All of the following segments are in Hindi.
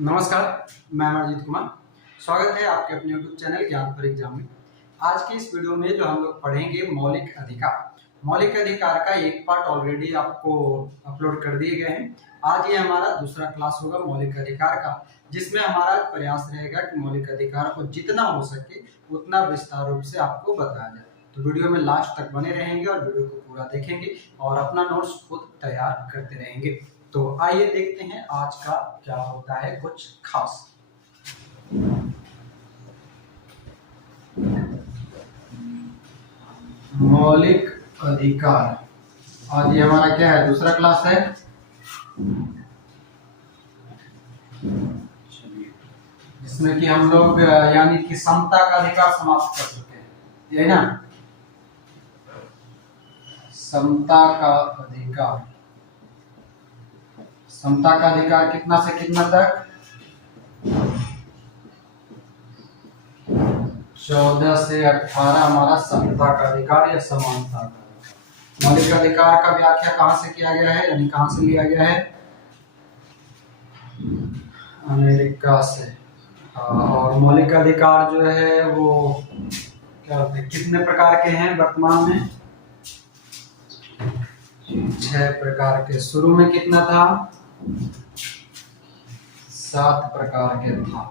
नमस्कार, मैं अमरजीत कुमार। स्वागत है आपके अपने YouTube चैनल ज्ञान फॉर एग्जाम में। आज की इस वीडियो में जो हम लोग पढ़ेंगे मौलिक अधिकार। मौलिक अधिकार का एक पार्ट ऑलरेडी आपको अपलोड कर दिए गए हैं। आज ये हमारा दूसरा क्लास होगा मौलिक अधिकार का, जिसमें हमारा प्रयास रहेगा कि मौलिक अधिकार को जितना हो सके उतना विस्तार रूप से आपको बताया जाए। तो वीडियो में लास्ट तक बने रहेंगे और वीडियो को पूरा देखेंगे और अपना नोट्स खुद तैयार करते रहेंगे। तो आइए देखते हैं आज का क्या होता है कुछ खास। मौलिक अधिकार, आज ये हमारा क्या है, दूसरा क्लास है। जिसमें कि हम लोग यानी कि समता का अधिकार समाप्त कर चुके हैं, यही ना। समता का अधिकार, समता का अधिकार कितना से कितना तक? 14 से 18 हमारा समता का अधिकार या समानता का अधिकार। मौलिक अधिकार का व्याख्या कहाँ से किया गया है, यानी कहाँ से लिया गया है? अमेरिका से। और मौलिक अधिकार जो है वो क्या होते हैं, कितने प्रकार के हैं वर्तमान में? 6 प्रकार के। शुरू में कितना था? 7 प्रकार के था।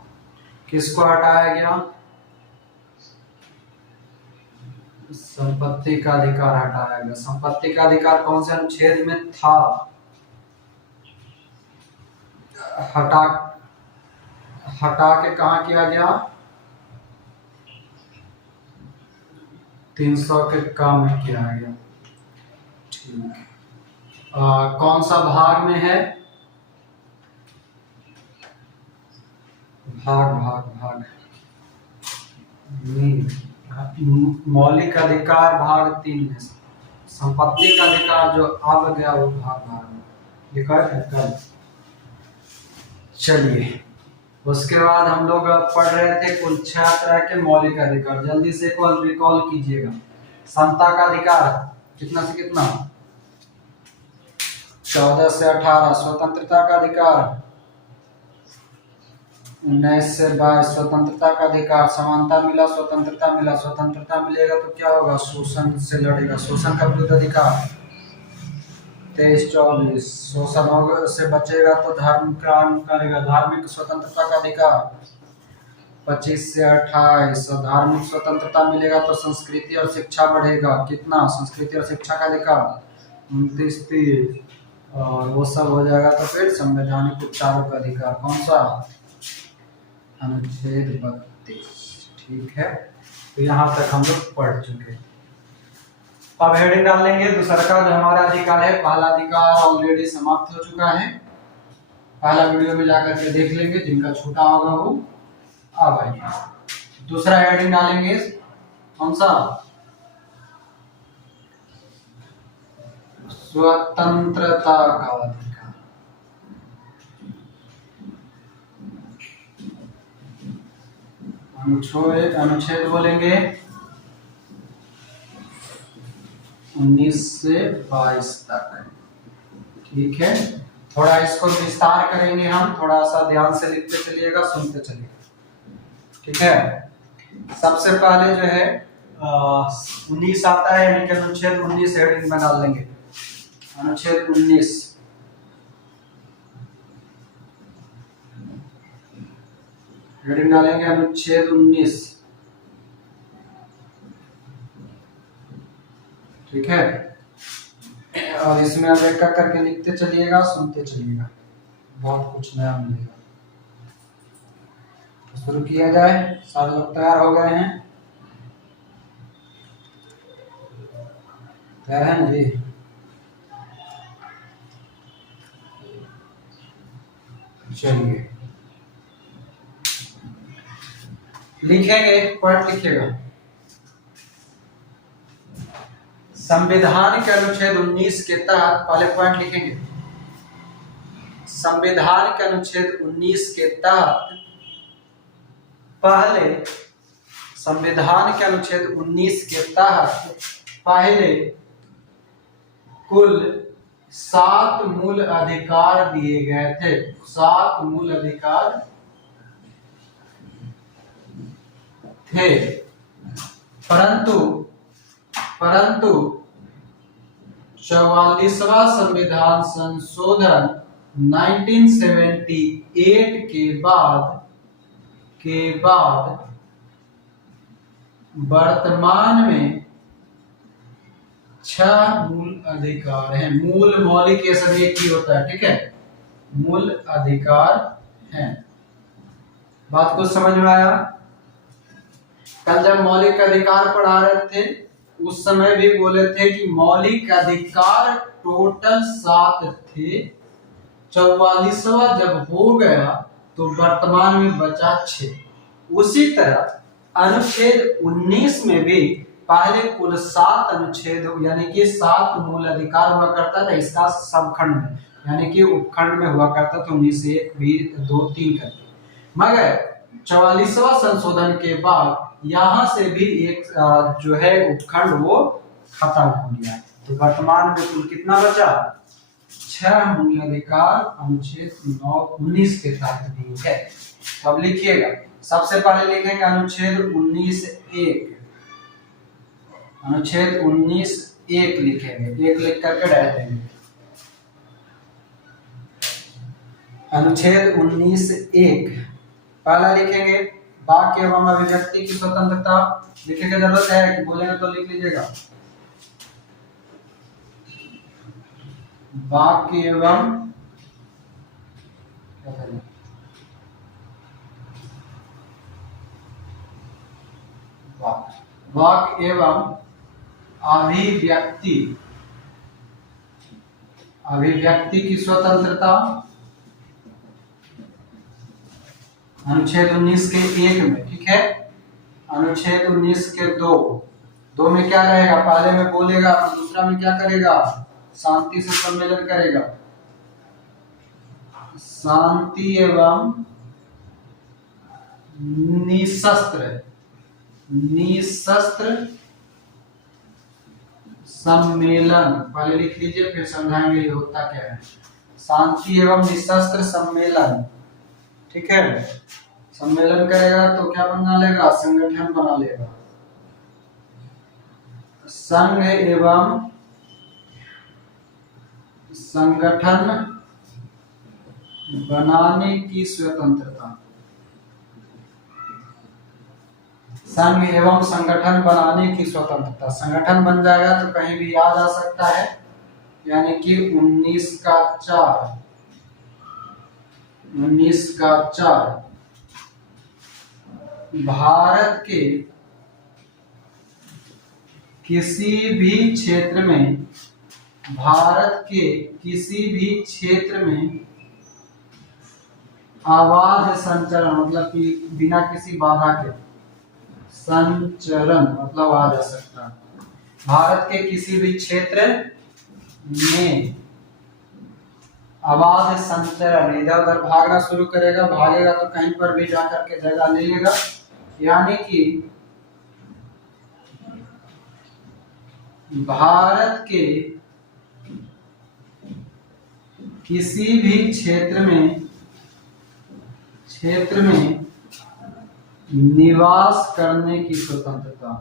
किसको हटाया गया? संपत्ति का अधिकार हटाया गया। संपत्ति का अधिकार कौन से अनुच्छेद में था? हटा के कहा किया गया? 300 के कम में किया गया। ठीक। कौन सा भाग में है? भाग मौलिक अधिकार भाग 3 में से संपत्ति का अधिकार जो अब गया वो भाग में लिखा है कल। चलिए, उसके बाद हम लोग पढ़ रहे थे कुल 6 तरह के मौलिक अधिकार। जल्दी से एक बार रिकॉल कीजिएगा। समता का अधिकार कितना से कितना? 14 से 18। स्वतंत्रता का अधिकार 19 से 22। स्वतंत्रता का अधिकार, समानता मिला, स्वतंत्रता मिला। स्वतंत्रता मिलेगा तो क्या होगा? शोषण से लड़ेगा। शोषण का विरुद्ध अधिकार 23-24। शोषण से बचेगा तो धर्म काम करेगा। धार्मिक स्वतंत्रता का अधिकार 25 से 28। धार्मिक स्वतंत्रता मिलेगा तो संस्कृति और शिक्षा बढ़ेगा। कितना? संस्कृति और शिक्षा का अधिकार 29-30। और वो सब हो जाएगा तो फिर संवैधानिक उपचारों का अधिकार कौन सा? अनुच्छेद 32। ठीक है, तो यहाँ तक हम लोग पढ़ चुके हैं। अब हेडिंग डाल लेंगे। दूसरा का जो हमारा अधिकार है, पहला अधिकार ऑलरेडी समाप्त हो चुका है। पहला वीडियो में जाकर के देख लेंगे, जिनका छूटा होगा वो। अब आइए दूसरा हेडिंग डालेंगे, कौन सा? स्वतंत्रता का अधिकार। अनुच्छेद बोलेंगे 19 से 22 तक। ठीक है, थोड़ा इसको विस्तार करेंगे हम। थोड़ा सा ध्यान से लिखते चलिएगा, सुनते चलिएगा। ठीक है, सबसे पहले जो है 19 आता है, यानी कि अनुच्छेद 19 हेडिंग में डाल लेंगे। अनुच्छेद 19 हेडिंग डालेंगे, अनुच्छेद 19। ठीक है, और इसमें अब एक करके लिखते चलिएगा, सुनते चलिएगा, बहुत कुछ नया मिलेगा। शुरू किया जाए। सारे लोग तैयार हो गए हैं? तैयार है ना जी? चलिए, लिखेंगे, पॉइंट लिखिएगा। संविधान के अनुच्छेद 19 के तहत, पहले पॉइंट लिखेंगे। संविधान के अनुच्छेद 19 के तहत पहले, संविधान के अनुच्छेद 19 के तहत पहले कुल 7 मूल अधिकार दिए गए थे। 7 मूल अधिकार थे, परंतु 44वां संविधान संशोधन 1978 के बाद वर्तमान में 6 मूल अधिकार हैं। मूल मौलिक ये सब एक ही होता है, ठीक है, मूल अधिकार हैं। बात को समझ में आया? कल जब मौलिक अधिकार पढ़ा रहे थे उस समय भी बोले थे कि मौलिक अधिकार टोटल 7 थे, 44वां जब हो गया तो वर्तमान में बचा 6। उसी तरह अनुच्छेद 19 में भी पहले कुल 7 अनुच्छेद यानी कि 7 मूल अधिकार हुआ करता था इसका सबखंड में, यानी कि उपखंड में हुआ करता था 19 से 1 भी 2 3 करके। मगर 44वां संशोधन के बाद यहाँ से भी एक जो है उपखंड वो खत्म हो गया है। तो वर्तमान में कुल कितना बचा? 6 मूल अधिकार अनुच्छेद 19 के तहत भी है। तो अब लिखिएगा, सबसे पहले लिखेंगे अनुच्छेद 19(1). अनुच्छेद 19(1) लिखेंगे, 1 लिख करके डाल देंगे। अनुच्छेद 19(1) पहला लिखेंगे वाक्य एवं अभिव्यक्ति की स्वतंत्रता। लिखने की जरूरत है कि बोलेंगे तो लिख लीजिएगा। वाक्य एवं अभिव्यक्ति की स्वतंत्रता अनुच्छेद 19 के 1 में, ठीक है। अनुच्छेद 19 के 2 में क्या रहेगा? पहले में बोलेगा तो दूसरा में क्या करेगा? शांति से सम्मेलन करेगा। शांति एवं निशस्त्र सम्मेलन। पहले लिख लीजिए फिर समझाएंगे ये होता क्या है। शांति एवं निशस्त्र सम्मेलन, ठीक है। सम्मेलन करेगा तो क्या बना लेगा? संगठन बना लेगा। संघ एवं संगठन बनाने की स्वतंत्रता। संघ एवं संगठन बनाने की स्वतंत्रता। संगठन बन जाएगा तो कहीं भी याद आ सकता है, यानी कि 19(4) भारत के किसी भी क्षेत्र में अबाध संचरण मतलब कि बिना किसी बाधा के संचरण मतलब आ जा सकता है। भारत के किसी भी क्षेत्र में अबाध संचरण, इधर उधर भागना शुरू करेगा, भागेगा तो कहीं पर भी जाकर के जगह ले लेगा, यानी कि भारत के किसी भी क्षेत्र में निवास करने की स्वतंत्रता।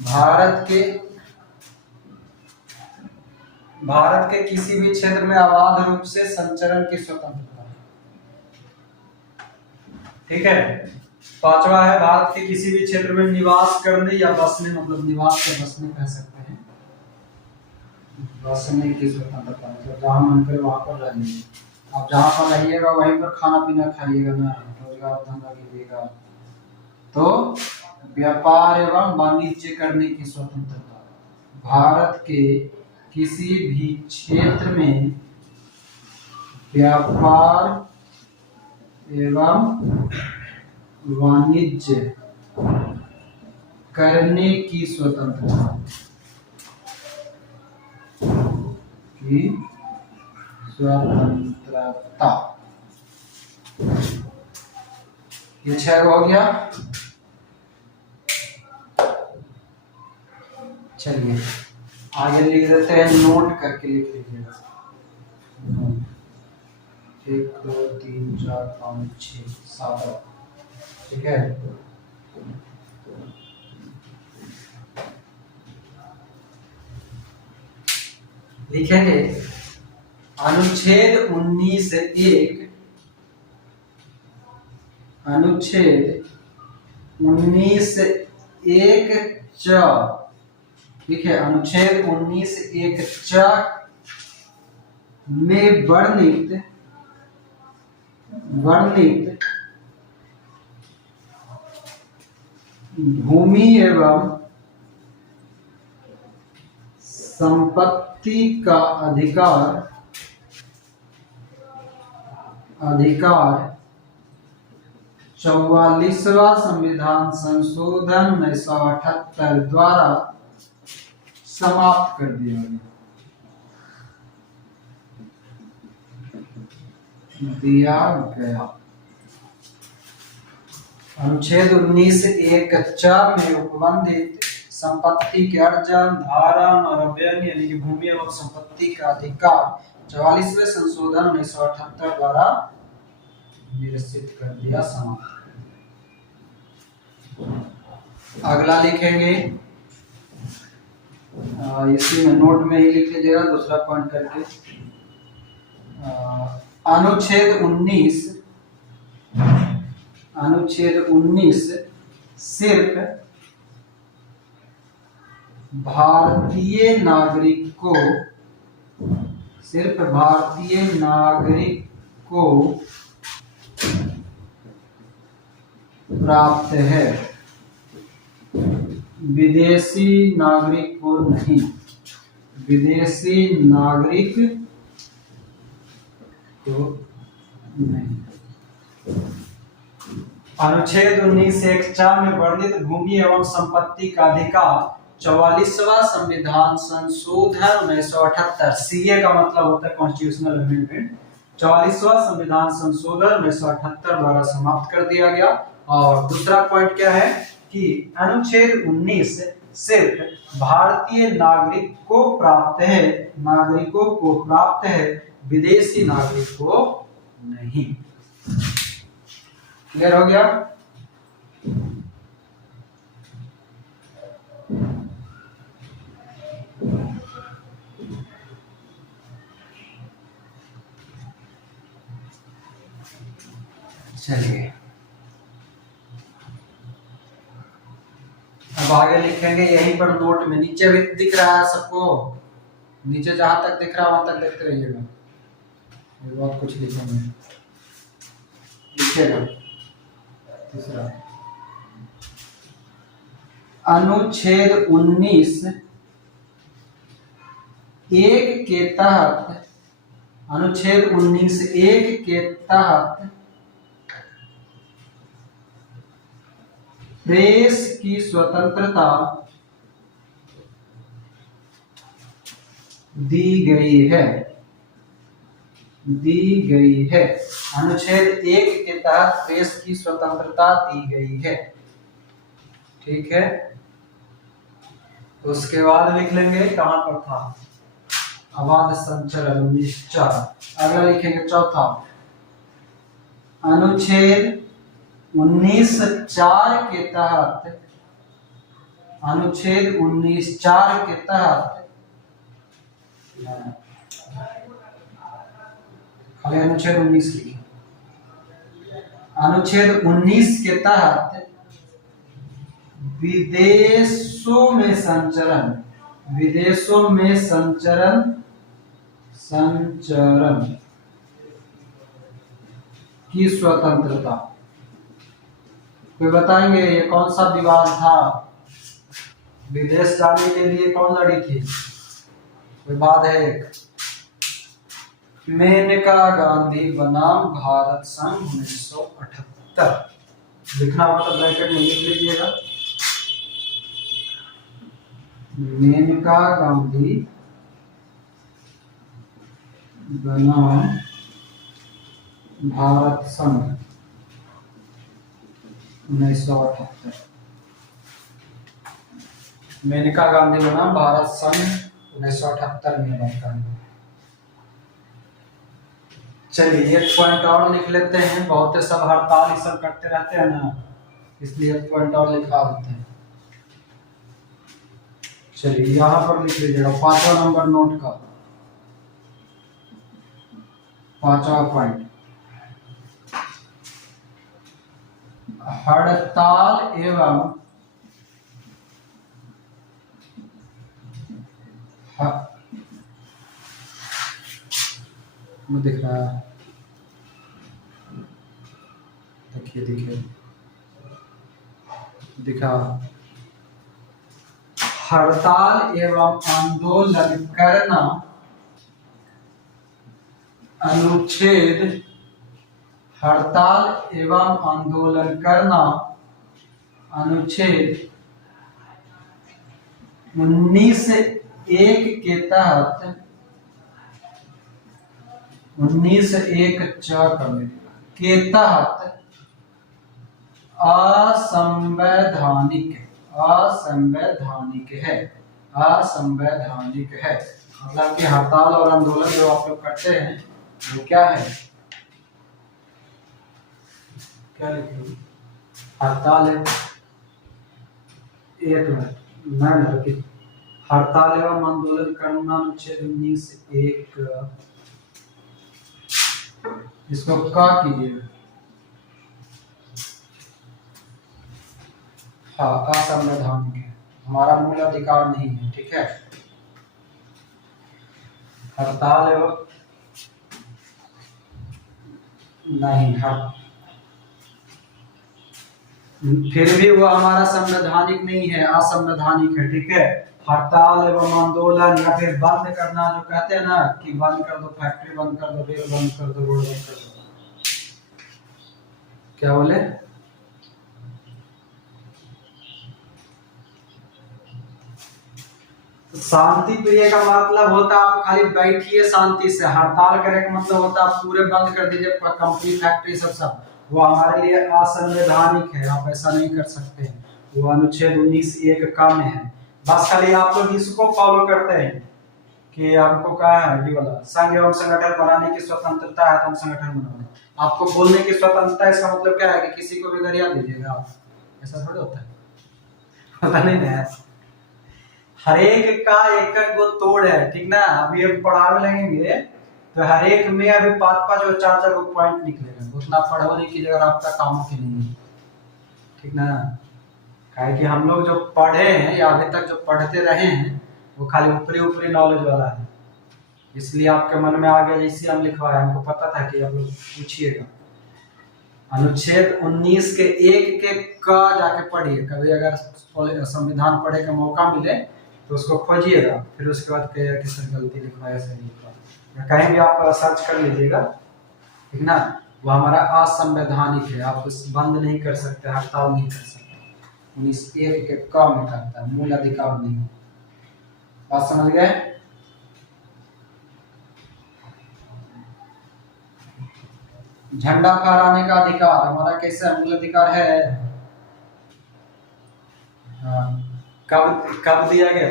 भारत के किसी भी क्षेत्र में अबाध रूप से संचरण की स्वतंत्रता, ठीक है। 5वां है भारत के किसी भी क्षेत्र में निवास करने या बसने, मतलब निवास या बसने कह सकते हैं, बसने की स्वतंत्रता। मतलब जहाँ मन करे वहां पर रहिए, आप जहाँ पर रहिएगा वहीं पर खाना पीना खाइएगा ना, रोजगार धंधा कीजिएगा। तो व्यापार एवं वाणिज्य करने की स्वतंत्रता। भारत के किसी भी क्षेत्र में व्यापार एवं वाणिज्य करने की स्वतंत्रता ये 6 हो गया। चलिए आगे लिख देते हैं, नोट करके लिख लीजिएगा। 1 2 3 4 5 6 7। ठीक है, लिखेंगे अनुच्छेद 19(1), अनुच्छेद 19(1) च, ठीक है, अनुच्छेद 19(1) च में वर्णित भूमि एवं संपत्ति का अधिकार 44वां संविधान संशोधन 1978 द्वारा समाप्त कर दिया गया। अनुच्छेद 19(1) च में उपबंधित संपत्ति के अर्जन, धारण और अवयन यानी कि भूमि एवं संपत्ति का अधिकार 44वें संशोधन 1978 द्वारा निरसित कर दिया, समाप्त। अगला लिखेंगे, इसी में नोट में ही लिख लीजिएगा दूसरा पॉइंट करके। अनुच्छेद 19 सिर्फ भारतीय नागरिक को प्राप्त है, विदेशी नागरिक को नहीं। विदेशी नागरिक को नहीं। अनुच्छेद 19(1) में वर्णित भूमि एवं संपत्ति का अधिकार 44वां संविधान संशोधन 1978, सीए का मतलब होता है कॉन्स्टिट्यूशनल अमेंडमेंट, 44वां संविधान संशोधन 1978 द्वारा समाप्त कर दिया गया। और दूसरा पॉइंट क्या है कि अनुच्छेद 19 सिर्फ भारतीय नागरिकों को प्राप्त है, विदेशी नागरिक को नहीं। क्लियर हो गया? चलिए अब आगे लिखेंगे, यहीं पर नोट में नीचे भी दिख रहा है सबको, नीचे जहां तक दिख रहा है वहां तक देखते रहिएगा, बहुत कुछ लिखेंगे, लिखेगा। तीसरा अनुच्छेद 19(1) के तहत, अनुच्छेद 19(1) के तहत प्रेस की स्वतंत्रता दी गई है। अनुच्छेद 1 के तहत प्रेस की स्वतंत्रता दी गई है। ठीक है, उसके बाद लिख लेंगे कहां पर था, अबाध संचरण 19(4). अगला लिखेंगे चौथा, अनुच्छेद 19(4) के तहत, अनुच्छेद 19(4) के तहत खाली अनुच्छेद 19 लिखिए। अनुच्छेद 19 के तहत विदेशों में संचरण की स्वतंत्रता। कोई बताएंगे ये कौन सा विवाद था, विदेश जाने के लिए कौन लड़ी थी? विवाद है एक, मेनका गांधी बनाम भारत संघ 1978। लिखना होगा तो ब्रैकेट में लिख लीजिएगा, मेनका गांधी बनाम भारत संघ 1978। मेनका गांधी बना भारत संघ 1978 में बनता है। चलिए एक पॉइंट और लिख लेते हैं, बहुत से सब हड़ताल ये सब करते रहते हैं ना, इसलिए एक पॉइंट और लिखा देते हैं। चलिए यहाँ पर लिख लीजिएगा 5वां नंबर नोट का 5वां पॉइंट, हड़ताल एवं दिख रहा है, देखिए देखिए दिखा, हड़ताल एवं आंदोलन करना अनुच्छेद, हड़ताल एवं आंदोलन करना अनुच्छेद 19(1) के तहत 19(1) के तहत असंवैधानिक है, असंवैधानिक है। मतलब कि हड़ताल और आंदोलन जो आप लोग करते हैं वो क्या है, क्या लिखेंगे, हड़ताल है, एक मिनट, हड़ताल एवं आंदोलन करना अनुच्छेद 19(1), इसको क्या कीजिए, हाँ असंवैधानिक है, हमारा मूल अधिकार नहीं है, ठीक है। हड़ताल एवं नहीं, फिर भी वो हमारा संवैधानिक नहीं है, असंवैधानिक है, ठीक है। हड़ताल एवं आंदोलन या फिर बंद करना, जो कहते हैं ना कि बंद कर दो, फैक्ट्री बंद कर दो, रेल बंद कर दो, रोड बंद कर दो, क्या बोले, शांति प्रिय का मतलब होता है आप खाली बैठिए शांति से, हड़ताल करे का मतलब होता है आप पूरे बंद कर दीजिए कंपनी फैक्ट्री सब, वो हमारे लिए असंवैधानिक है, आप ऐसा नहीं कर सकते हैं, वो अनुच्छेद 19(1) का में है। बस खाली आप लोग इसको फॉलो करते हैं कि हमको क्या है ये वाला, संघ एवं संगठन बनाने की स्वतंत्रता है तो हम संगठन बनाने, आपको बोलने की स्वतंत्रता, इसका मतलब क्या है कि किसी को भी गरिया दीजिएगा आप, ऐसा थोड़ा होता है, पता नहीं ना, हर एक का एक एक वो तोड़ है, ठीक ना। अभी हम पढ़ाने लगेंगे तो हर एक में अभी 5-5 और 4-4 पॉइंट निकलेगा, उतना पढ़ो नहीं कीजिएगा, आपका काम के नहीं है, ठीक ना। काहे कि हम लोग जो पढ़े हैं या अभी तक जो पढ़ते रहे हैं वो खाली ऊपरी ऊपरी नॉलेज वाला है, इसलिए आपके मन में आ गया, जैसे हम लिखवाए, हमको पता था कि आप लोग पूछिएगा। अनुच्छेद 19(1) के का जाके पढ़िए, कभी अगर संविधान पढ़े का मौका मिले तो उसको खोजिएगा, फिर उसके बाद कहिएगा कि सर गलती लिखवाया, सही लिखवाया, कहीं भी आप सर्च कर लीजिएगा, ठीक ना। वो हमारा असंवैधानिक है, आप उस बंद नहीं कर सकते, हड़ताल नहीं कर सकते, 19(1) के क में करता है, मूल अधिकार नहीं। बात समझ गए। झंडा फहराने का अधिकार हमारा कैसा मूल अधिकार है, हाँ। कब दिया गया,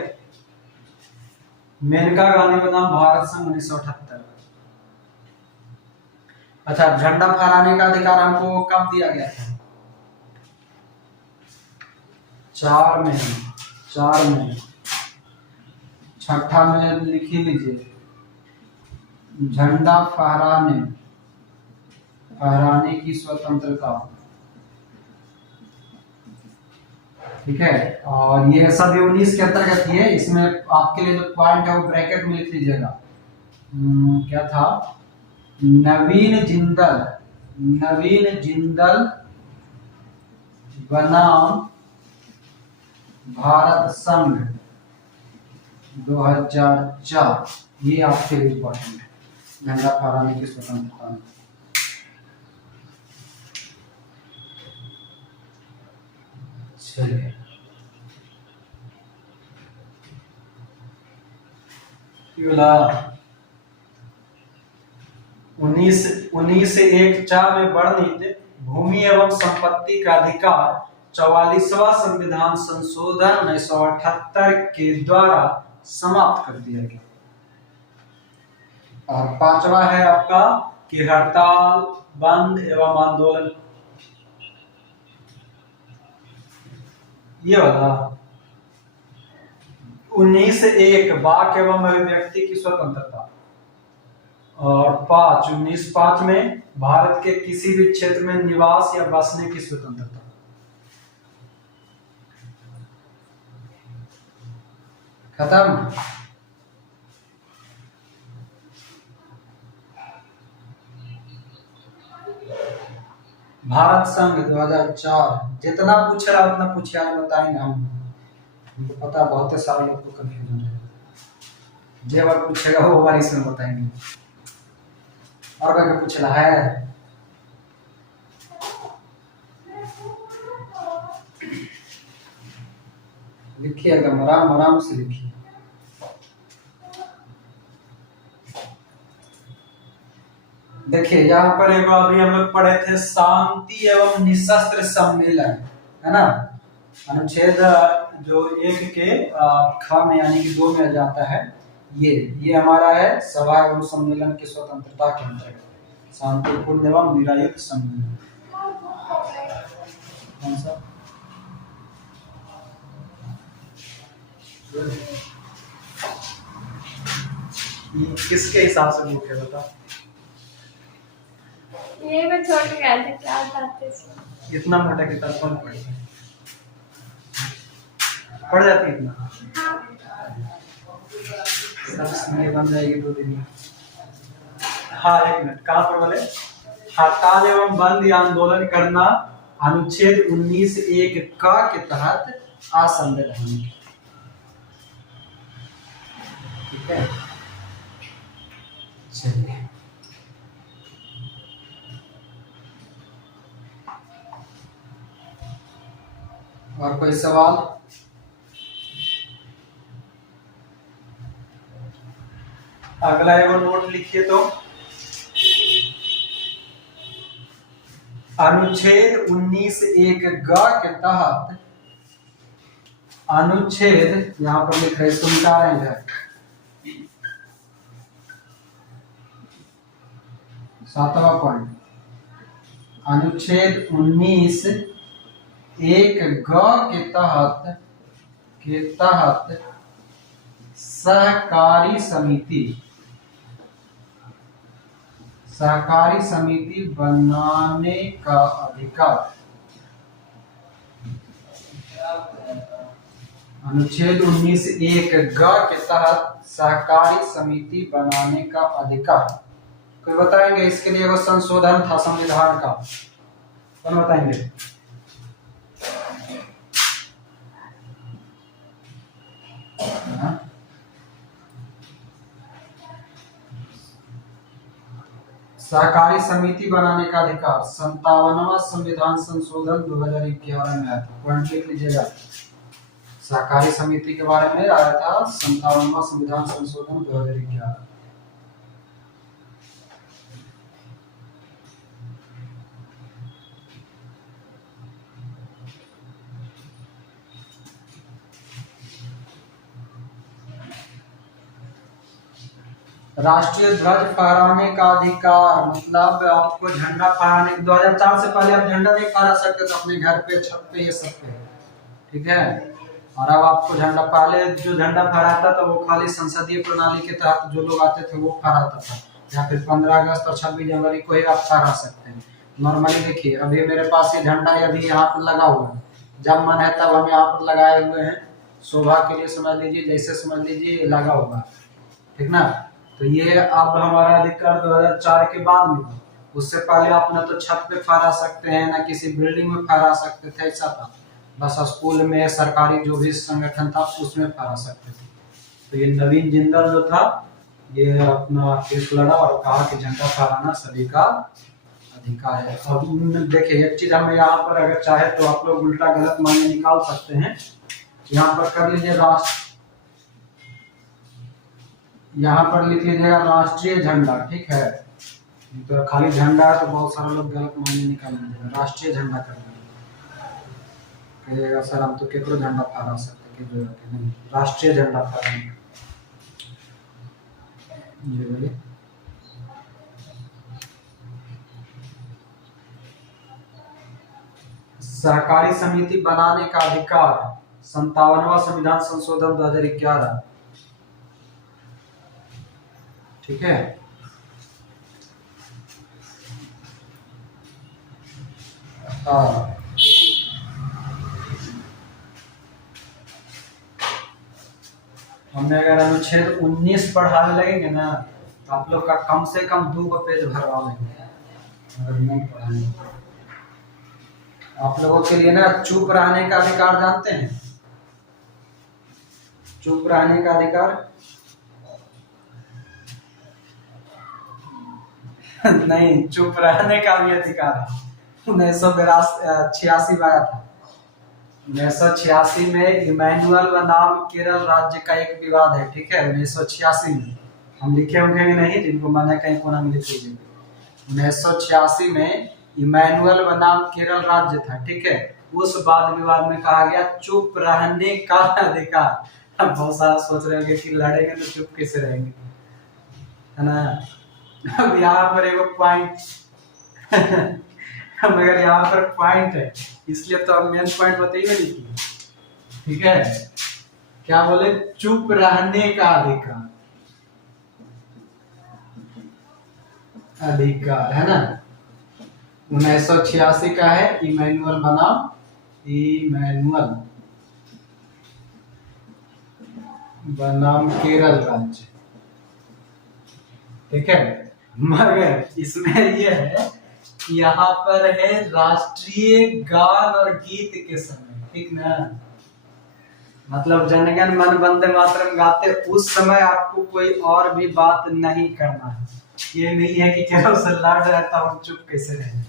मेनका गांधी बनाम भारत संघ 1978। अच्छा, झंडा फहराने का अधिकार हमको कब दिया गया था, 4 में, 6ठा में लिख ही लीजिए, झंडा फहराने की स्वतंत्रता, ठीक है। और ये सब 19 के अंतर्गत ही है, इसमें आपके लिए जो पॉइंट है वो ब्रैकेट में लिख लीजिएगा। क्या था, नवीन जिंदल बनाम भारत संघ 2004, ये आपके लिए इम्पोर्टेंट है, झंडा फहराने की स्वतंत्रता। चलिए 19(1) में वर्णित भूमि एवं संपत्ति का अधिकार 44वां संविधान संशोधन 1978 के द्वारा समाप्त कर दिया गया। और पांचवा है आपका कि हड़ताल, बंद एवं आंदोलन, ये वाला 19(1) वाक एवं अभिव्यक्ति की स्वतंत्रता। और 19(5) में भारत के किसी भी क्षेत्र में निवास या बसने की स्वतंत्रता। खत्म। भारत संघ 2004, जितना पूछ रहा उतना पूछिए, आज बताएंगे हम। हमको पता बहुत सारे लोग को कंफ्यूजन है, जो बार पूछेगा वो बार इसमें बताएंगे। और क्या पूछ रहा है? लिखिए एकदम आराम आराम से लिखिए। देखिए यहाँ पर एक अभी हम लोग पढ़े थे शांति एवं निशस्त्र सम्मेलन, है ना। अनुच्छेद जो 1 के ख में यानी कि 2 में जाता है, ये हमारा है सभा एवं सम्मेलन की स्वतंत्रता के अंतर्गत शांतिपूर्ण एवं निरायुक्त सम्मेलन। कौन सा? किसके हिसाब से बुक है बता? ये मैं छोड़ के गया था क्लास आते से। इतना मोटा किताब कौन पढ़ता है? पढ़ जाती इतना? सब सुनिए, बन जाएगी 2 दिन में। हाँ 1 मिनट, कहाँ पर बोले? हड़ताल एवं बंद या आंदोलन करना अनुच्छेद 19(1) क के तहत असंवैधानिक। ठीक है, चलिए। और कोई सवाल? अगला एगो नोट लिखिए तो अनुच्छेद 19(1) ग के तहत अनुच्छेद, यहाँ पर लिख रहे सुनता रहेंगे, 7वां पॉइंट, अनुच्छेद 19(1) ग के तहत सहकारी समिति बनाने का अधिकार। अनुच्छेद 19(1) ग के तहत सहकारी समिति बनाने का अधिकार। कोई बताएंगे? इसके लिए वो संशोधन था संविधान का, कौन बताएंगे? सहकारी समिति बनाने का अधिकार 57वां संविधान संशोधन 2011 में आया था। पॉइंट लिख लीजिएगा, सहकारी समिति के बारे में आया था 57वां संविधान संशोधन 2011। राष्ट्रीय ध्वज फहराने का अधिकार, मतलब आपको झंडा फहराने, 2004 से पहले आप झंडा नहीं फहरा सकते थे अपने घर पे, छत पे, ये सब पे, ठीक है। और अब आपको झंडा, पहले जो झंडा फहराता था वो खाली संसदीय प्रणाली के तहत जो लोग आते थे वो फहराता था, या फिर 15 अगस्त और 26 जनवरी को ही आप फहरा सकते हैं। नॉर्मली देखिए अभी मेरे पास ये झंडा अभी यहाँ पर लगा हुआ है, जब मन है तब हम यहाँ पर लगाए हुए हैं, शोभा के लिए समझ लीजिए, जैसे समझ लीजिए लगा हुआ, ठीक ना। तो ये अब हमारा अधिकार 2004 के बाद में, उससे पहले आप ना तो छत पे फहरा सकते हैं, ना किसी बिल्डिंग में फहरा सकते थे, ऐसा था। बस स्कूल में सरकारी जो भी संगठन था उसमें फहरा सकते थे। तो ये नवीन जिंदल जो था ये अपना केस लड़ा और कहा कि झंडा फहराना सभी का अधिकार है। अब देखिए एक चीज हमें यहाँ पर अगर चाहे तो आप लोग उल्टा गलत माने निकाल सकते हैं। यहाँ पर कर लीजिए यहाँ पर लिख लीजिएगा राष्ट्रीय झंडा, ठीक है। तो खाली झंडा है तो बहुत सारे लोग गलत मायने निकालेंगे। राष्ट्रीय झंडा कर कहिएगा सर हम तो केकरो झंडा फहरा सकते की जरूरत है नहीं, राष्ट्रीय झंडा फहराएंगे। ये बोलिए सहकारी समिति बनाने का अधिकार 57वां संविधान संशोधन 2011। ठीक है, हाँ हमने अगर अनुच्छेद 19 पढ़ाने लगेंगे ना तो आप लोग का कम से कम 2 पेज भरवा लेंगे अगर नहीं पढ़ाएंगे। आप लोगों के लिए ना चुप रहने का अधिकार जानते हैं? चुप रहने का अधिकार नहीं, चुप रहने का भी अधिकार है। 1986 में आया था। 1986 में इमैनुअल बनाम केरल राज्य का एक विवाद है। ठीक है, 1986 में हम लिखे होंगे नहीं, जिनको मैंने कहीं कोना में लिखे हुए। 1986 में इमैनुअल बनाम केरल राज्य था। ठीक है, उस वाद विवाद में कहा गया चुप रहने का अधिकार। बहुत सारा सोच रहे होंगे कि लड़ेंगे तो चुप कैसे रहेंगे, है ना। अब यहाँ पर एक पॉइंट मगर यहाँ पर पॉइंट है, इसलिए तो हम मेन पॉइंट बताइए नहीं। ठीक है, क्या बोले? चुप रहने का अधिकार, अधिकार है ना। 1986 का है, इमैनुअल बनाम केरल राज्य। ठीक है, मगर इसमें यह है कि यहाँ पर है राष्ट्रीय गान और गीत के समय। ठीक ना, मतलब जनगण मन वंदे मातरम गाते उस समय आपको कोई और भी बात नहीं करना है। ये नहीं है कि केवल से लड़ रहता हूँ चुप कैसे रहे।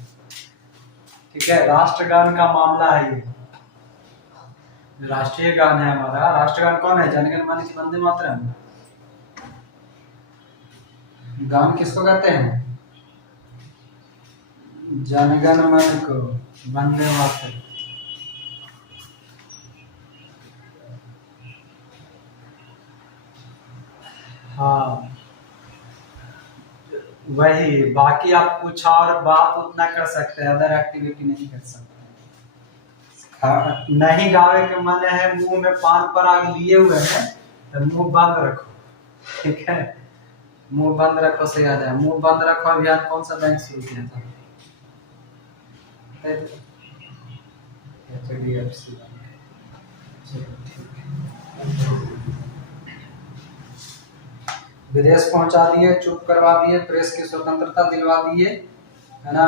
ठीक है, राष्ट्रगान का मामला है ये, राष्ट्रीय गान है हमारा। राष्ट्रगान कौन है? जनगण मन की वंदे मातरम। गान किसको कहते हैं? जनगण मन को वंदे मातरम। हाँ वही, बाकी आप कुछ और बात उतना कर सकते हैं, अदर एक्टिविटी नहीं कर सकते। नहीं गावे के मन है, मुंह में पान पराग लिए हुए हैं तो मुंह बंद रखो। ठीक है, मुंह बंद रखो से याद है, मुंह बंद रखो अभियान कौन सा बैंक शुरू किया था? HDFC bank. विदेश पहुंचा दिए, चुप करवा दिए, प्रेस की स्वतंत्रता दिलवा दिए, है ना।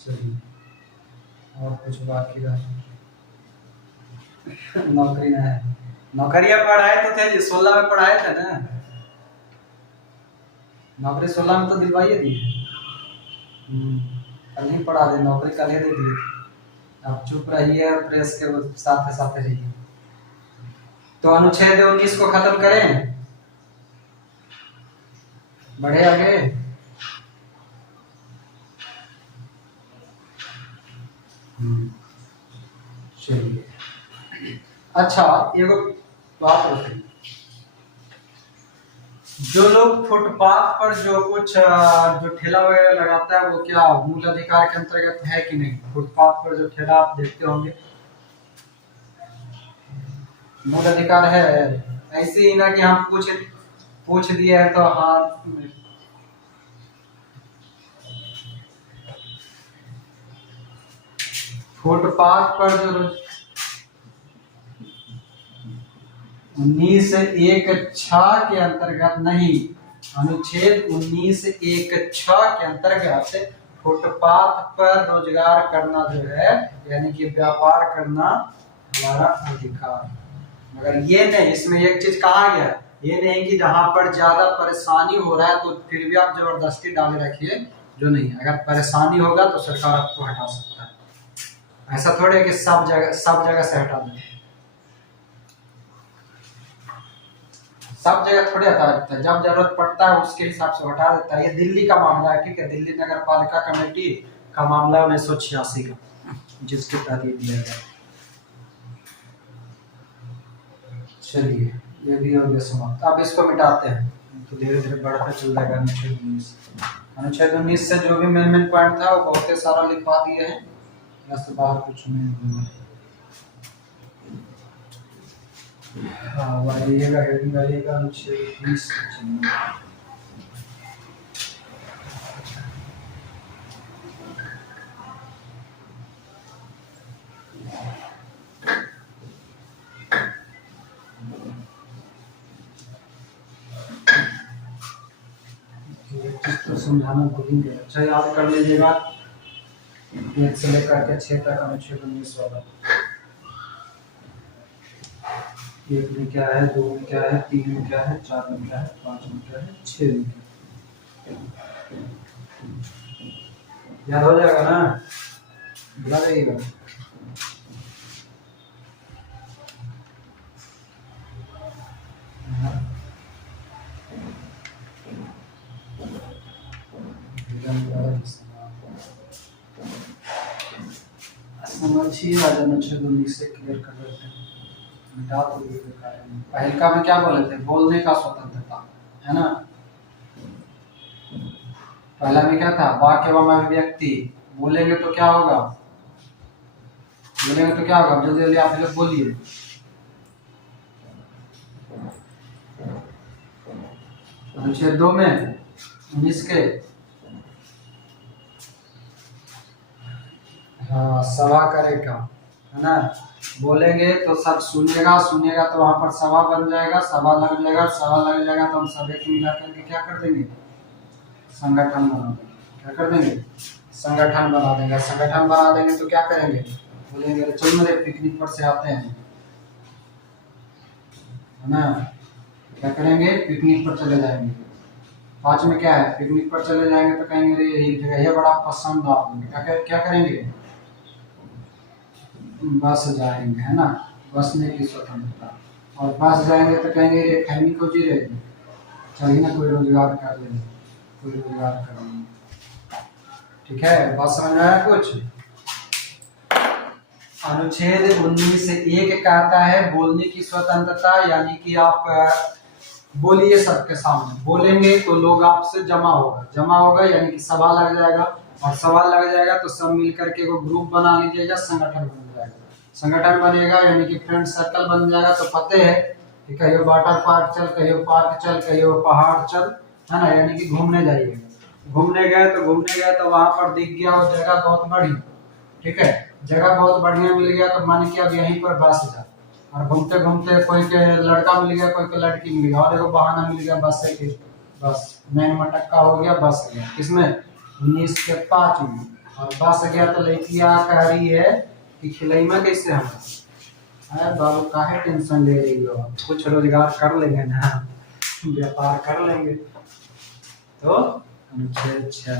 चलिए, और कुछ बाकी रहा? नौकरी ना है, नौकरियां पढ़ाए तो थे, 16 में पढ़ाए थे ना। नौकरी 16 में तो दिलवाइए दिए। कल ही पढ़ा दे, नौकरी कल ही दे दिए। अब चुप रहिए, प्रेस के साथ साथ रहिए। तो अनुच्छेद 19 को खत्म करें, बढ़े आगे। चलिए, अच्छा एगो बात बताइए, जो लोग फुटपाथ पर जो कुछ जो ठेला वगैरह लगाता है वो क्या मूल अधिकार के अंतर्गत है कि नहीं? फुटपाथ पर जो ठेला आप देखते होंगे, मूल अधिकार है? ऐसे ही ना कि हम पूछ दिए है तो हाँ। फुटपाथ पर जो 19(1)(6) के अंतर्गत नहीं, अनुच्छेद 19(1)(6) के अंतर्गत फुटपाथ पर रोजगार करना जो है, यानी कि व्यापार करना हमारा अधिकार। मगर ये नहीं, इसमें एक चीज कहा गया, ये नहीं कि जहां पर ज्यादा परेशानी हो रहा है तो फिर भी आप जबरदस्ती डाले रखिए, जो नहीं, अगर परेशानी होगा तो सरकार आपको हटा सकता है। ऐसा थोड़े कि सब जगह से हटा दें। सब जगह थोड़े हटा देता है, जब जरूरत पड़ता है उसके हिसाब से हटा देता है। ये दिल्ली का मामला है, ठीक है, दिल्ली नगर पालिका कमेटी का मामला 1986 का, जिसके तहत ये दिया गया। चलिए ये भी हो गया समाप्त। अब इसको मिटाते हैं तो धीरे धीरे बढ़ता चल जाएगा। अनुच्छेद 19 से जो भी मेन पॉइंट था वो बहुत ही सारा लिखवा दिए हैं, यहाँ से बाहर कुछ नहीं। हाँ वाइएगा, हेडिंग आइएगा अनुच्छेद 20। तो समझाना भूलेंगे, अच्छा याद कर लीजिएगा। 1 से लेकर के 6 तक अनुच्छेद 19 वाला। 1 में क्या है, 2 में क्या है, 3 में क्या है, 4 में क्या है, 5 में क्या है, 6 में क्या है। याद हो जाएगा ना, बुला जाइएगा। समझिए आज अनुच्छेद 19 से क्लियर कर लेते हैं। मिटा तो ये बेकार है। पहलका में क्या बोले थे, बोलने का स्वतंत्रता है ना। पहला में क्या था, वाक्य एवं अभिव्यक्ति। बोलेंगे तो क्या होगा, बोलेंगे तो क्या होगा, जल्दी जल्दी आप लोग बोलिए। अनुच्छेद 2 में 19 के, हाँ सभा करेगा है ना। बोलेंगे तो सब सुनेगा, सुनेगा तो वहां पर सभा बन जाएगा, सभा लग जाएगा, सभा लग जाएगा तो हम सभी को मिला करके क्या कर देंगे, संगठन बना देंगे। क्या कर देंगे, संगठन बना देंगे। संगठन बना देंगे तो क्या करेंगे, बोलेंगे चल मेरे पिकनिक पर से आते हैं, है ना। क्या करेंगे, पिकनिक पर चले जाएंगे। 5 में क्या है, पिकनिक पर चले जाएंगे तो कहेंगे ये जगह ये बड़ा पसंद आ, क्या करेंगे, बस जाएंगे, है ना। बसने की स्वतंत्रता। और बस जाएंगे तो कहेंगे ये खैनी को जी रहे, चलिए ना कोई रोजगार कर लेंगे, कोई रोजगार कर लेंगे। ठीक है, बात समझ में आया कुछ। अनुच्छेद 19 से 1 कहता है बोलने की स्वतंत्रता, यानी कि आप बोलिए सबके सामने। बोलेंगे तो लोग आपसे जमा होगा, जमा होगा यानी कि सभा लग जाएगा, और सभा लग जाएगा तो सब मिलकर के वो ग्रुप बना लीजिएगा, संगठन बन जाएगा। संगठन बनेगा यानी कि फ्रेंड सर्कल बन जाएगा। तो पते है कि कहियो वाटर पार्क चल, कहियो पार्क चल, कहियो पहाड़ चल, है ना, यानी कि घूमने जाइएगा। घूमने गए तो वहां पर दिख गया वो जगह बहुत बड़ी, ठीक है, जगह बहुत बढ़िया मिल गया तो मन किया अब यहीं पर बस जा। और घूमते घूमते कोई के लड़का मिल गया, कोई के लड़की मिल गया, और देखो बहाना मिल गया बस से कि बस मेन मटक्का हो गया, बस गया। किसमें, 19 के 5 में। और बस गया तो लड़कियां कह रही है कि खिलैमा कैसे हम, अरे बाबू काहे टेंशन ले रही हो, कुछ रोजगार कर लेंगे ना, व्यापार कर लेंगे। तो अनुच्छेद 6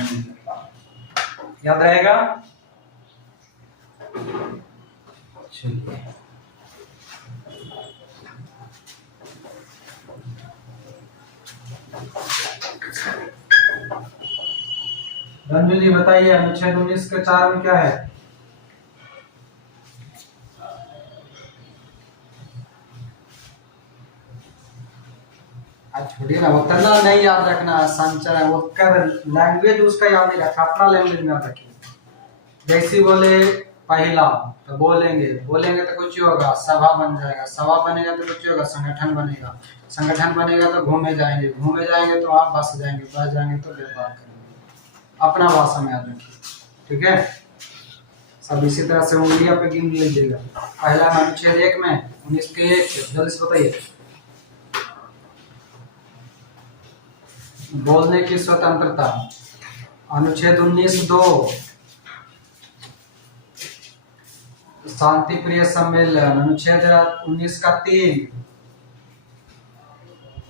याद रहेगा। चलिए रंजू जी बताइए, अनुच्छेद 19 के 4 में क्या है। छोड़िए ना, वो करना नहीं याद रखना, संचय वो कर लैंग्वेज उसका याद नहीं रखा, अपना लैंग्वेज में याद रखिए। जैसे बोले पहला तो बोलेंगे, बोलेंगे तो कुछ होगा, सभा बन जाएगा, सभा बनेगा तो कुछ होगा, संगठन बनेगा, संगठन बनेगा तो घूमे जाएंगे, घूमे जाएंगे तो आप बस जाएंगे, बस जाएंगे तो व्यापार करेंगे। अपना भाषा में याद रखिए, ठीक है। सब इसी तरह से उंगलियां पे गिन लीजिएगा। पहला अनुच्छेद 1 में 19 के 1 जल्दी से बताइए। बोलने की स्वतंत्रता। अनुच्छेद 19(2) शांति प्रिय सम्मेलन। अनुच्छेद 19 का 3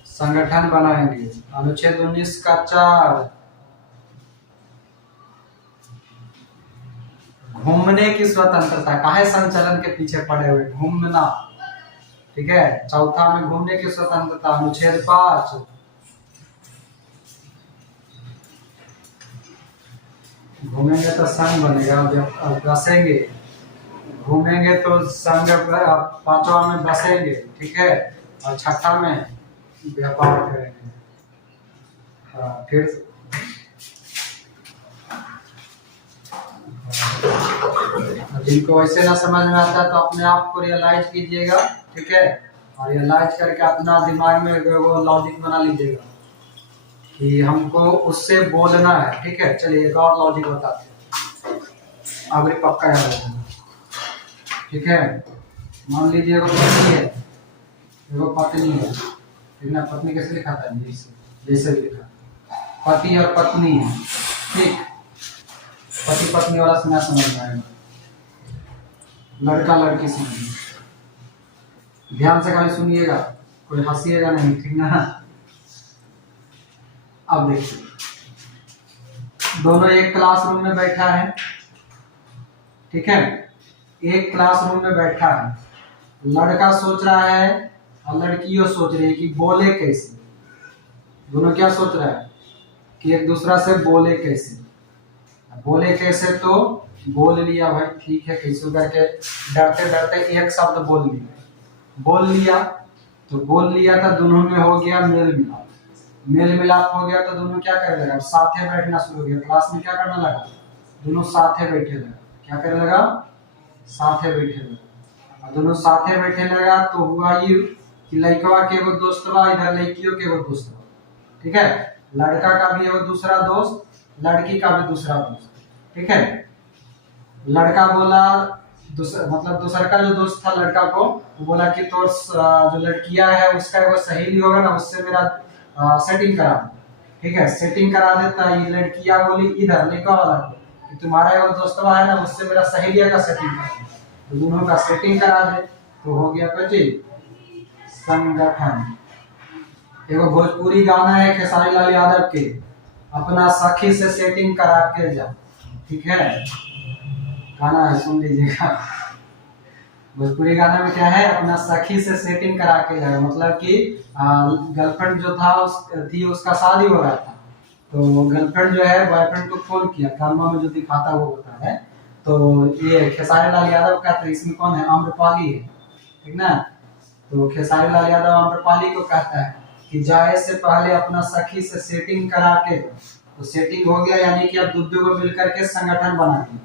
संगठन बनाएंगे। अनुच्छेद 19 का 4 घूमने की स्वतंत्रता। काहे संचलन के पीछे पड़े हुए, घूमना, ठीक है। चौथा में घूमने की स्वतंत्रता, अनुच्छेद 5। घूमेंगे तो संघ बनेगा, जब बसेंगे, घूमेंगे तो संघ, पांचवा में बसेंगे, ठीक है। और छठा में व्यापार करेंगे। हाँ, फिर जिनको वैसे ना समझ में आता है तो अपने आप को रियलाइज कीजिएगा, ठीक है। और रियलाइज करके अपना दिमाग में वो लॉजिक बना लीजिएगा कि हमको उससे बोलना है, ठीक है। चलिए एक और लॉजिक बताते हैं, अभी पक्का याद रखना, ठीक है। मान लीजिए एगो पत्नी है, एगो पत्नी है, ठीक ना। पत्नी कैसे लिखा था, जैसे जैसे लिखा, पति और पत्नी है, ठीक। पति पत्नी वाला सुना समझ में आएगा, लड़का लड़की समझिए, ध्यान से खाली सुनिएगा, कोई हंसिएगा नहीं, ठीक ना। अब देखिए, दोनों एक क्लासरूम में बैठा है, ठीक है। एक क्लासरूम में बैठा है, लड़का सोच रहा है और लड़कियों सोच रही है कि बोले कैसे। दोनों क्या सोच रहा है कि एक दूसरा से बोले कैसे। बोले कैसे तो बोल लिया भाई, ठीक है, कैसे करके डरते डरते एक शब्द बोल लिया। बोल लिया तो बोल लिया था, दोनों में हो गया मेल मिलाप। मेल मिलाप हो गया तो दोनों क्या करने लगा, साथे बैठना शुरू हो गया। क्लास में क्या करने लगा, दोनों साथे बैठे लगा। क्या करने लगा, साथे बैठे लगा। और दोनों साथे बैठे लगा तो हुआ ये कि लड़कवा के एगो दोस्त बा, इधर लड़कियों के एगो दोस्त बा, ठीक है। लड़का का भी एगो दूसरा दोस्त, लड़की का भी दूसरा दोस्त, ठीक है। लड़का बोला, मतलब दूसरा का जो दोस्त था लड़का को, वो बोला कि तो जो लड़कियां है उसका एगो सहेली होगा ना, उससे मेरा सेटिंग करा दो, ठीक है। सेटिंग करा देता। ये लड़कियां बोली इधर लड़का वाला कि तुम्हारा एगो दोस्तवा है ना, उससे मेरा सहेलिया का सेटिंग करा दो। तो दोनों का सेटिंग करा दे तो हो गया पची संगठन। एगो भोजपुरी गाना है खेसारी लाल यादव के, अपना सखी से सेटिंग करा के जा, ठीक है। गाना है, सुन लीजिएगा। भोजपुरी गाना में क्या है, अपना सखी से सेटिंग करा के जाए, मतलब कि गर्लफ्रेंड जो था उसका शादी हो रहा था, तो गर्लफ्रेंड जो है बॉयफ्रेंड को फोन किया, ड्रामा में जो दिखाता वो होता है। तो ये खेसारी लाल यादव का, तो इसमें कौन है, आम्रपाली है, ठीक ना। तो खेसारी लाल यादव आम्रपाली को कहता है कि जाए से पहले अपना सखी से सेटिंग करा के। तो सेटिंग हो गया, यानी कि अब दूध को मिलकर के संगठन बना दिया,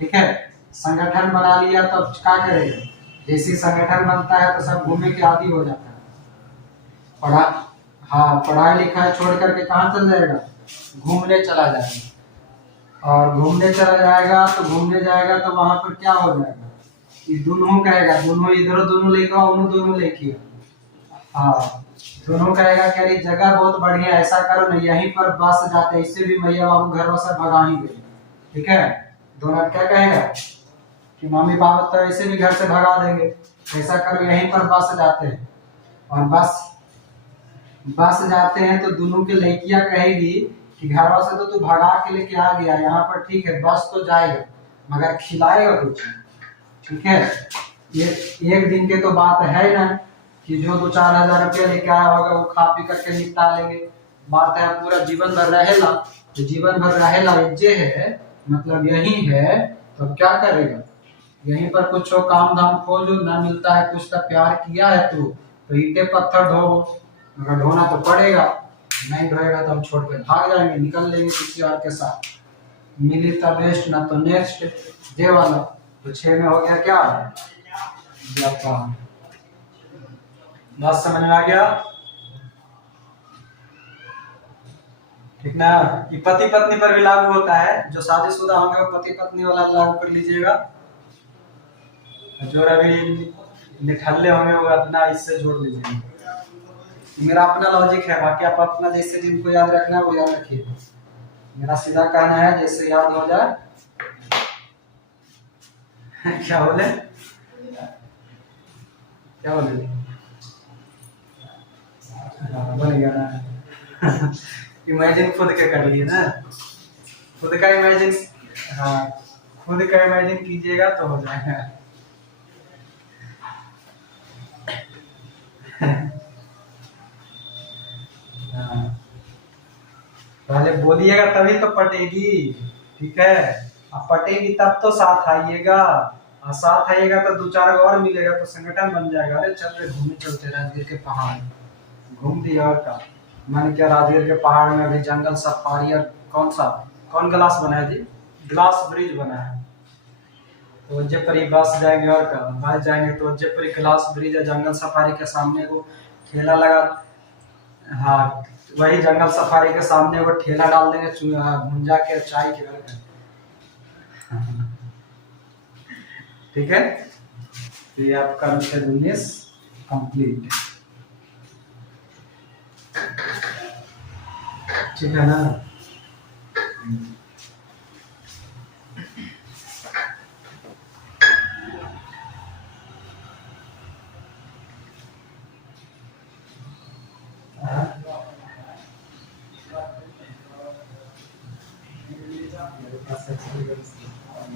ठीक है। संगठन बना लिया तो अब क्या करेगा, जैसे संगठन बनता है तो सब घूमने के आदि हो जाता है। पढ़ाई लिखाई छोड़ करके कहाँ चल जाएगा, घूमने चला जाएगा। और घूमने चला जाएगा तो वहां पर क्या हो जाएगा, ये दोनों कहेगा, दोनों इधर दोनों लेगा, उन्होंने दोनों लेके, हाँ दोनों कहेगा कि अरे जगह बहुत बढ़िया, ऐसा करो ना यहीं पर बस जाते, इससे भी मैया बाबू घर से भगा ही गए, ठीक है। दोनों क्या कहेगा कि मम्मी पापा तो ऐसे भी घर से भगा देंगे, ऐसा करो यहीं पर बस जाते हैं। और बस जाते हैं तो दोनों की लड़कियां कहेगी कि घर से तो तू भगा के लेके आ गया, यहाँ पर ठीक है बस तो जाएगा मगर खिलाएगा कुछ, ठीक है। ये एक दिन के तो बात है ना कि जो 2-4 हजार रुपया लेके आया होगा वो खा पी करके निपटा लेंगे। बात है पूरा जीवन भर रहेला, तो जीवन भर रहेला जे है, मतलब यही है, तो क्या करेगा, यहीं पर कुछ काम धाम खोजो, ना मिलता है कुछ तो प्यार किया है तो ईटे पत्थर ढो, मगर ढोना तो पड़ेगा, नहीं ढोएगा तो हम छोड़ के भाग जाएंगे, निकल लेंगे किसी और के साथ। मिली तब बेस्ट, ना तो नेक्स्ट डे वाला। तो 6 में हो गया क्या, व्यापार। बात समझ में आ गया, ठीक ना। ये पति पत्नी पर भी लागू होता है, जो शादीशुदा होंगे वो पति पत्नी वाला लागू कर लीजिएगा, जो अभी निठल्ले होंगे वो अपना इससे जोड़ लीजिएगा। मेरा अपना लॉजिक है, बाकी आप अपना जैसे जिनको याद रखना है वो याद रखिए। मेरा सीधा कहना है जैसे याद हो जाए। क्या बोले, क्या बोले, हाँ बन गया ना। इमेजिन खुद के कर लिए ना, खुद का इमेजिन, हाँ खुद का इमेजिन कीजिएगा तो हो जाएगा। हाँ, पहले बोलिएगा तभी तो पटेगी। ठीक है, अब पटेगी तब तो साथ आइएगा, और साथ आइएगा तो दो चार और मिलेगा तो संगठन बन जाएगा। अरे चल रहे घूमने चलते राजगीर के पहाड़, घूम दिया और का मन क्या। राजगीर के पहाड़ में अभी जंगल सफारी और कौन ग्लास बनाया जी, ग्लास ब्रिज बना है। तो वज्जेपरी बस जाएंगे और का बस जाएंगे तो वज्जेपरी ग्लास ब्रिज है, जंगल सफारी के सामने वो ठेला लगा। हाँ, वही जंगल सफारी के सामने वो ठेला डाल देंगे भुंजा के चाय के घर का। ठीक है, तो ये आपका अनुच्छेद 19 कंप्लीट। ठीक है ना।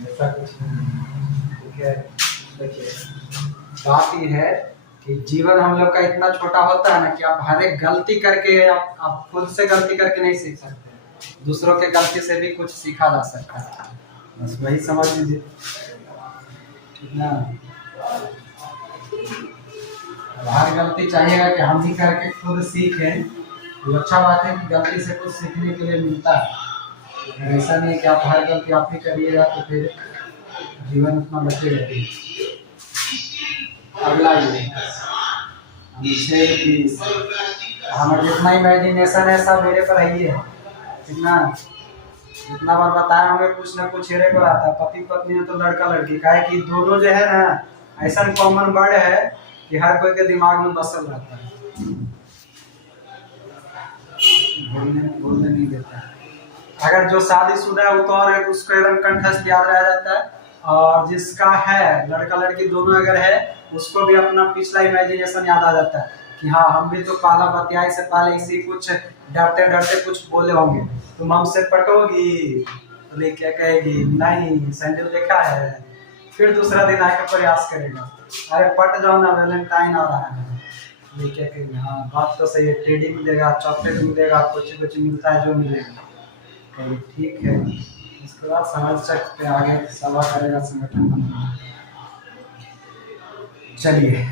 ऐसा कुछ नहीं। ठीक है, देखिए बात ये है कि जीवन हम लोग का इतना छोटा होता है ना कि आप हर एक गलती करके आप खुद से गलती करके नहीं सीख सकते, दूसरों के गलती से भी कुछ सीखा जा सकता है। बस वही समझ लीजिए, ठीक ना। अब हर गलती चाहिएगा कि हम ही करके खुद सीखें, तो अच्छा बात है कि गलती से कुछ सीखने के लिए मिलता है। ऐसा नहीं है कि आप हर गलती आप ही करिएगा तो फिर जीवन उतना बचेगा नहीं। अगला ये अनुच्छेद 20, हमारा जितना इमेजिनेशन है सब मेरे पर ही है। कितना जितना बार बताया हमें कुछ ना कुछ हेरे को आता है। पति पत्नी है तो लड़का लड़की का है कि दोनों जो है ना ऐसा कॉमन वर्ड है कि हर कोई के दिमाग में बसल रहता है, बोलने नहीं देता है। अगर जो शादीशुदा है वो तो और उसको एकदम कंठस्थ याद रह जाता है, और जिसका है लड़का लड़की दोनों अगर है उसको भी अपना पिछला इमेजिनेशन याद आ जाता है कि हाँ हम भी तो पहला बतियाई से पहले इसी कुछ डरते डरते कुछ बोले होंगे, तुम हमसे पटोगी तो ले क्या कहेगी नहीं सैंडल देखा है, फिर दूसरा दिन आके प्रयास करेगा अरे पट जाओ ना वैलेंटाइन आ रहा है, ले क्या कहेगी हाँ बात तो सही है, टेडी मिलेगा चॉकलेट मिलेगा कुछ कुछ मिलता है जो मिलेगा, कहीं ठीक है। इसके बाद समझ सकते हैं आगे सभा करेगा संगठन बनाना। चलिए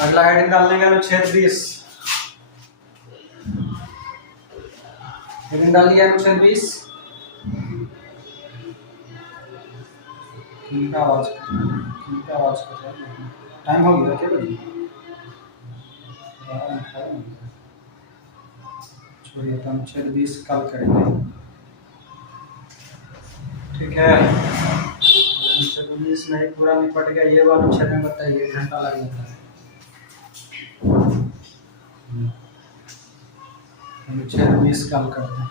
अगला हेडिंग डालने का अनुच्छेद 20, हेडिंग डाल दिया अनुच्छेद 20। आवाज टाइम हो गया क्या बजे? छोड़िए तो अनुच्छेद 20 कल करेंगे। ठीक है, अनुच्छेद 19 में ही पूरा निपट गया। ये वाला अनुच्छेद में बताइए, 1 घंटा लग जाता है। अनुच्छेद 20 कल करते हैं।